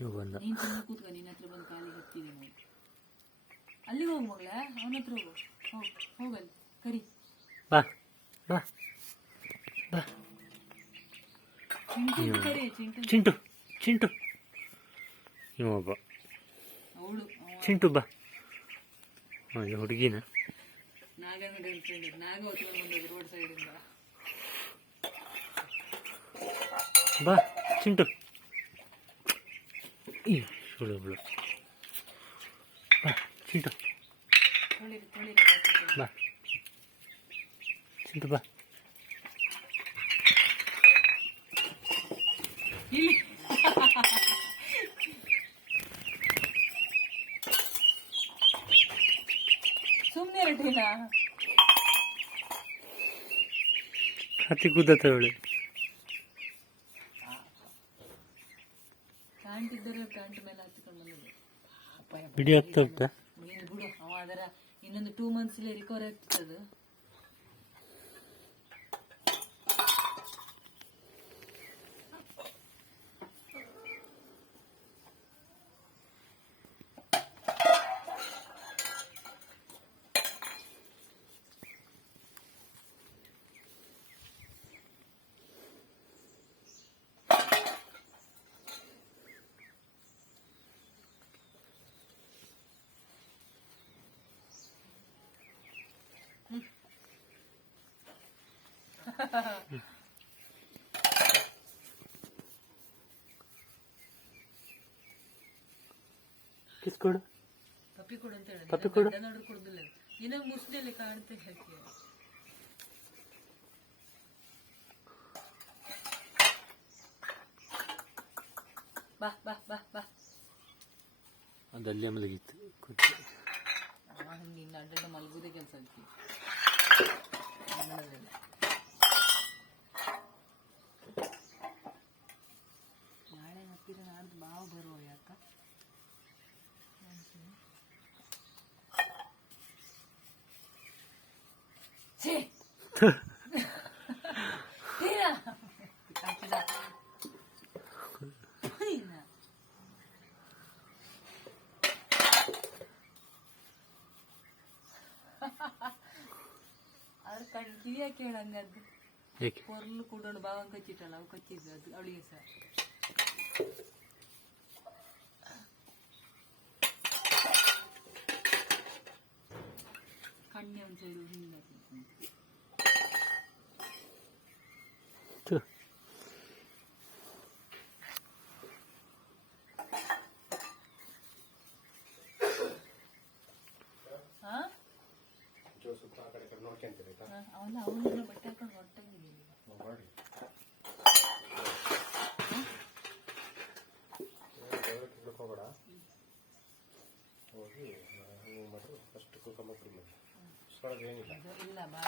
ನೀನ್ ಸುಮ್ಮನೆ ಕೂತ್ಕ, ನಿನ್ನ ಹತ್ರ ಬಂದು ಕಾಲಿಗೆ ಹತ್ತಿದೆ ನೋಡಿ. ಅಲ್ಲಿ ಹೋಗು ಮಗಳ, ಅವನ ಹತ್ರ ಹೋಗು, ಹೋಗಲ್ಲಿ ಕರಿ. ಬಾ ಬಾ ಬಾ. ಕರಿ ಚಿಂಟು ಚಿಂಟು ಇವೊಬ್ಬ ಅವಳು ಚಿಂಟು ಬಾ. ಹುಡುಗಿನ ನಾಗನ ಗರ್ಲ್ ಫ್ರೆಂಡ್, ನಾಗ ಹೊತ್ಕೊಂಡು ಬಂದದ್ದು ರೋಡ್ ಸೈಡಿಂದ. ಬಾ ಚಿಂಟು. ಸುಳ್ಳು ಬಾ ಚಿಂಟು ಬಾ. ಚಿಂಟು ಬಾ. ಸುಮ್ಮನೆ ಇರಟಿನ ಹತ್ತಿ ಕೂದತ್ತವಳೆ. ಕಾಣ್ತಿದ್ದರೆ ಪ್ಯಾಂಟ್ ಮೇಲೆ ಹತ್ತಿಕೊಂಡು ಬಂದಿದ್ದೆ. ಬಿಡಿ ಆಗ್ತಾ ಉಂಟಾ? ನೀನು ಬಿಡು, ಅವ ಅದರ ಇನ್ನೊಂದು 2 months ರಿಕವರ್ ಆಗ್ತದೆ. ಕಿಸ್ ಕೊಡು, ಪಪ್ಪಿ ಕೊಡು ಅಂತ ಹೇಳಿ. ಪಪ್ಪಿ ಕೊಡು. ನೋಡ್ರಿ ಕೊಡುದಿಲ್ಲ, ನಿನ್ನ ಮುಸ್ದಲ್ಲಿ ಕಾಣುತ್ತೆ ಹಾಕಿ. ಬಾ ಬಾ ಬಾ ಬಾ. ಅದಲ್ಲೇ ಮಲಗಿತ್ತು. ನಿನ್ನ ಅಡ್ಡ ಮಲಗುದೇ ಕೆಲಸ ಆಗ್ತಿ. ನಾಳೆ ಹತ್ತಿರ ನಾಡ್ದು ಬಾವು ಬರುವ ಯಾಕ ಅದ್ರ ಕಣ್ ಕಿವಿಯ ಕೇಳಂಗದ್ದು. ಕೊರ್ಲು ಕೂಡೋಣ ಭಾವ ಕಚ್ಚಿಟ್ಟಲ್ಲ, ಅವು ಕಚ್ಚಿದ್ದು ಅದು ಅವಳಿಗೆ ಸಹ. ಕಣ್ಣೆ ಒಂದು ಸೈಡು ಹಿಂದೆ ಅವನ ಬಟ್ಟೆ ಹಾಕೊಂಡು ಹೊರಟಂಗಿದ್ದೀನಿ. ಇಲ್ಲ ಬಾ.